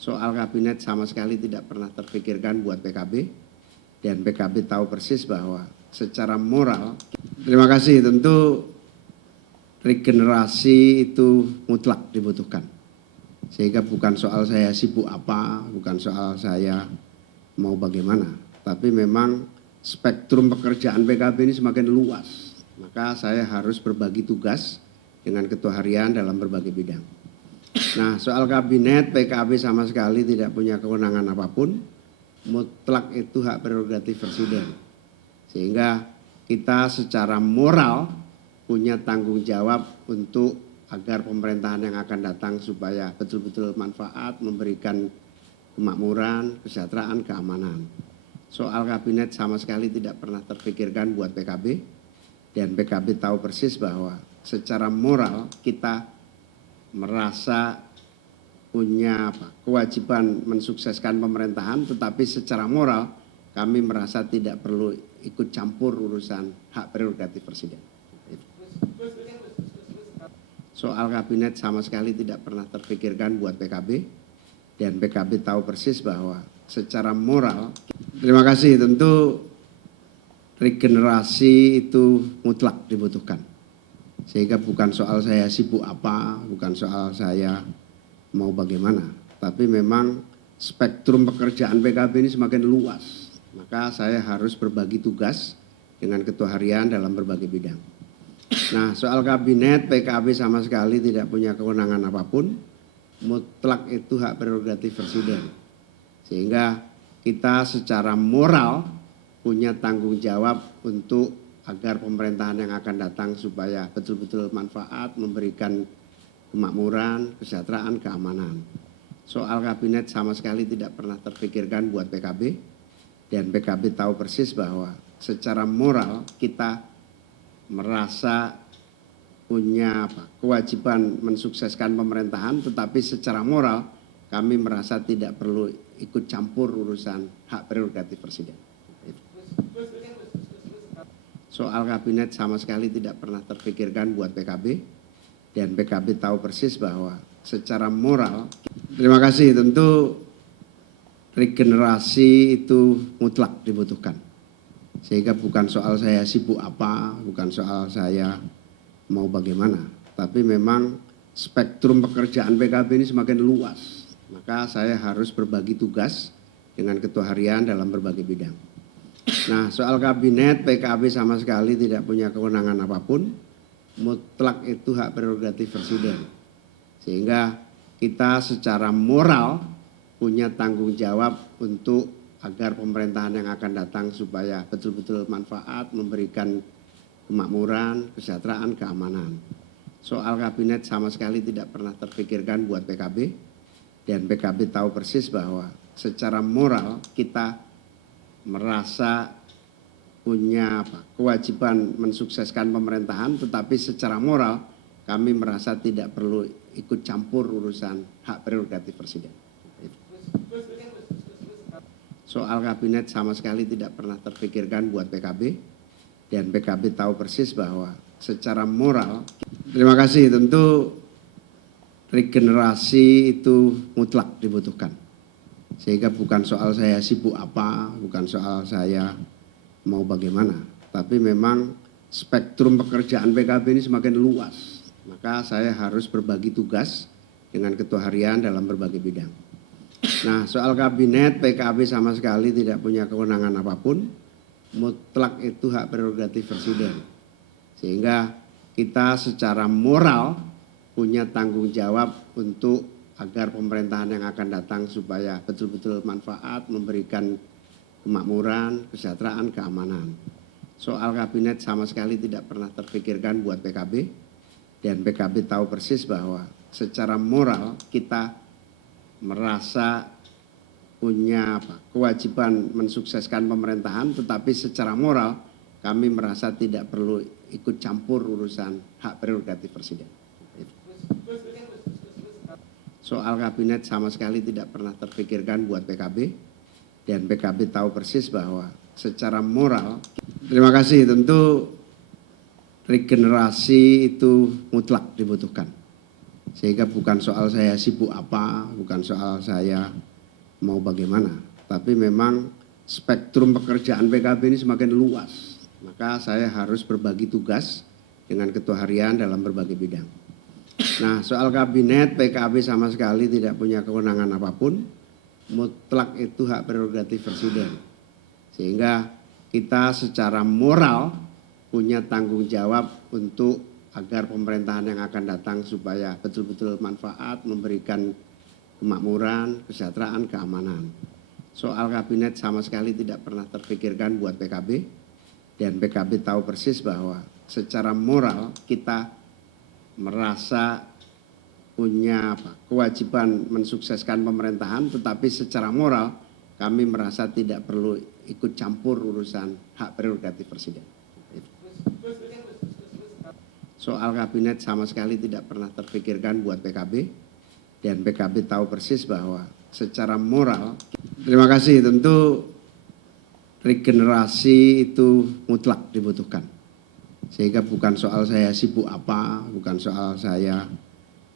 soal kabinet sama sekali tidak pernah terpikirkan buat PKB, dan PKB tahu persis bahwa secara moral, terima kasih, tentu regenerasi itu mutlak dibutuhkan. Sehingga bukan soal saya sibuk apa, bukan soal saya mau bagaimana, tapi memang spektrum pekerjaan PKB ini semakin luas. Maka saya harus berbagi tugas dengan ketua harian dalam berbagai bidang. Nah, soal kabinet, PKB sama sekali tidak punya kewenangan apapun, mutlak itu hak prerogatif presiden. Sehingga kita secara moral punya tanggung jawab untuk agar pemerintahan yang akan datang supaya betul-betul manfaat, memberikan kemakmuran, kesejahteraan, keamanan. Soal kabinet sama sekali tidak pernah terpikirkan buat PKB, dan PKB tahu persis bahwa secara moral kita merasa punya kewajiban mensukseskan pemerintahan, tetapi secara moral kami merasa tidak perlu ikut campur urusan hak prerogatif presiden. Soal kabinet sama sekali tidak pernah terpikirkan buat PKB, dan PKB tahu persis bahwa secara moral, terima kasih, tentu regenerasi itu mutlak dibutuhkan. Sehingga bukan soal saya sibuk apa, bukan soal saya mau bagaimana, tapi memang spektrum pekerjaan PKB ini semakin luas. Maka saya harus berbagi tugas dengan ketua harian dalam berbagai bidang. Nah, soal kabinet, PKB sama sekali tidak punya kewenangan apapun, mutlak itu hak prerogatif presiden. Sehingga kita secara moral punya tanggung jawab untuk agar pemerintahan yang akan datang supaya betul-betul manfaat, memberikan kemakmuran, kesejahteraan, keamanan. Soal kabinet sama sekali tidak pernah terpikirkan buat PKB, dan PKB tahu persis bahwa secara moral kita merasa punya kewajiban mensukseskan pemerintahan, tetapi secara moral kami merasa tidak perlu ikut campur urusan hak prerogatif presiden. Soal kabinet sama sekali tidak pernah terpikirkan buat PKB, dan PKB tahu persis bahwa secara moral, terima kasih, tentu regenerasi itu mutlak dibutuhkan. Sehingga bukan soal saya sibuk apa, bukan soal saya mau bagaimana, tapi memang spektrum pekerjaan PKB ini semakin luas. Maka saya harus berbagi tugas dengan ketua harian dalam berbagai bidang. Nah, soal kabinet, PKB sama sekali tidak punya kewenangan apapun, mutlak itu hak prerogatif presiden. Sehingga kita secara moral punya tanggung jawab untuk agar pemerintahan yang akan datang supaya betul-betul manfaat, memberikan kemakmuran, kesejahteraan, keamanan. Soal kabinet sama sekali tidak pernah terpikirkan buat PKB, dan PKB tahu persis bahwa secara moral kita merasa punya kewajiban mensukseskan pemerintahan, tetapi secara moral kami merasa tidak perlu ikut campur urusan hak prerogatif presiden. Soal kabinet sama sekali tidak pernah terpikirkan buat PKB, dan PKB tahu persis bahwa secara moral, terima kasih, tentu regenerasi itu mutlak dibutuhkan. Sehingga bukan soal saya sibuk apa, bukan soal saya mau bagaimana, tapi memang spektrum pekerjaan PKB ini semakin luas. Maka saya harus berbagi tugas dengan ketua harian dalam berbagai bidang. Nah, soal kabinet, PKB sama sekali tidak punya kewenangan apapun, mutlak itu hak prerogatif presiden. Sehingga kita secara moral punya tanggung jawab untuk agar pemerintahan yang akan datang supaya betul-betul manfaat, memberikan kemakmuran, kesejahteraan, keamanan. Soal kabinet sama sekali tidak pernah terpikirkan buat PKB, dan PKB tahu persis bahwa secara moral kita merasa punya kewajiban mensukseskan pemerintahan, tetapi secara moral kami merasa tidak perlu ikut campur urusan hak prerogatif presiden. Soal kabinet sama sekali tidak pernah terpikirkan buat PKB, dan PKB tahu persis bahwa secara moral, terima kasih, tentu regenerasi itu mutlak dibutuhkan. Sehingga bukan soal saya sibuk apa, bukan soal saya mau bagaimana, tapi memang spektrum pekerjaan PKB ini semakin luas. Maka saya harus berbagi tugas dengan ketua harian dalam berbagai bidang. Nah, soal kabinet, PKB sama sekali tidak punya kewenangan apapun, mutlak itu hak prerogatif presiden. Sehingga kita secara moral punya tanggung jawab untuk agar pemerintahan yang akan datang supaya betul-betul manfaat, memberikan kemakmuran, kesejahteraan, keamanan. Soal kabinet sama sekali tidak pernah terpikirkan buat PKB, dan PKB tahu persis bahwa secara moral kita merasa punya kewajiban mensukseskan pemerintahan, tetapi secara moral kami merasa tidak perlu ikut campur urusan hak prerogatif presiden. Soal kabinet sama sekali tidak pernah terpikirkan buat PKB, dan PKB tahu persis bahwa secara moral, terima kasih, tentu regenerasi itu mutlak dibutuhkan. Sehingga bukan soal saya sibuk apa, bukan soal saya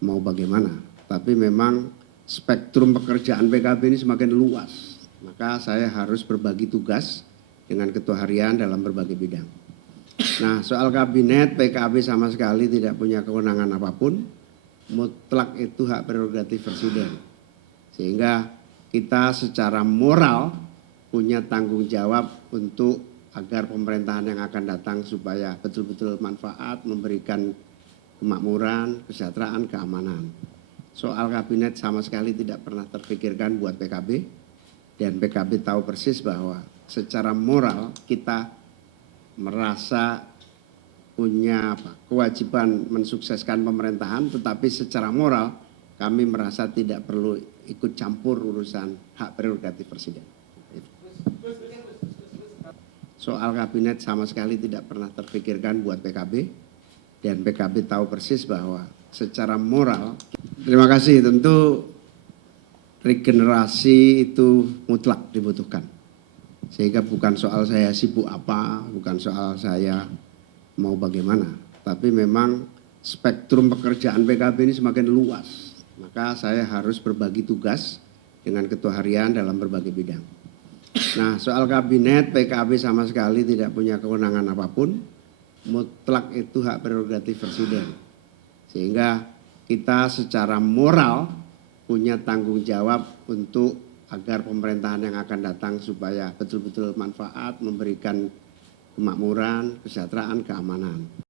mau bagaimana, tapi memang spektrum pekerjaan PKB ini semakin luas. Maka saya harus berbagi tugas dengan ketua harian dalam berbagai bidang. Nah, soal kabinet, PKB sama sekali tidak punya kewenangan apapun, mutlak itu hak prerogatif presiden. Sehingga kita secara moral punya tanggung jawab untuk agar pemerintahan yang akan datang supaya betul-betul manfaat, memberikan kemakmuran, kesejahteraan, keamanan. Soal kabinet sama sekali tidak pernah terpikirkan buat PKB, dan PKB tahu persis bahwa secara moral kita merasa punya kewajiban mensukseskan pemerintahan, tetapi secara moral kami merasa tidak perlu ikut campur urusan hak prerogatif presiden. Soal kabinet sama sekali tidak pernah terpikirkan buat PKB, dan PKB tahu persis bahwa secara moral, terima kasih, tentu regenerasi itu mutlak dibutuhkan. Sehingga bukan soal saya sibuk apa, bukan soal saya mau bagaimana, tapi memang spektrum pekerjaan PKB ini semakin luas. Maka saya harus berbagi tugas dengan ketua harian dalam berbagai bidang. Nah, soal kabinet, PKB sama sekali tidak punya kewenangan apapun, mutlak itu hak prerogatif presiden. Sehingga kita secara moral punya tanggung jawab untuk agar pemerintahan yang akan datang supaya betul-betul manfaat, memberikan kemakmuran, kesejahteraan, keamanan.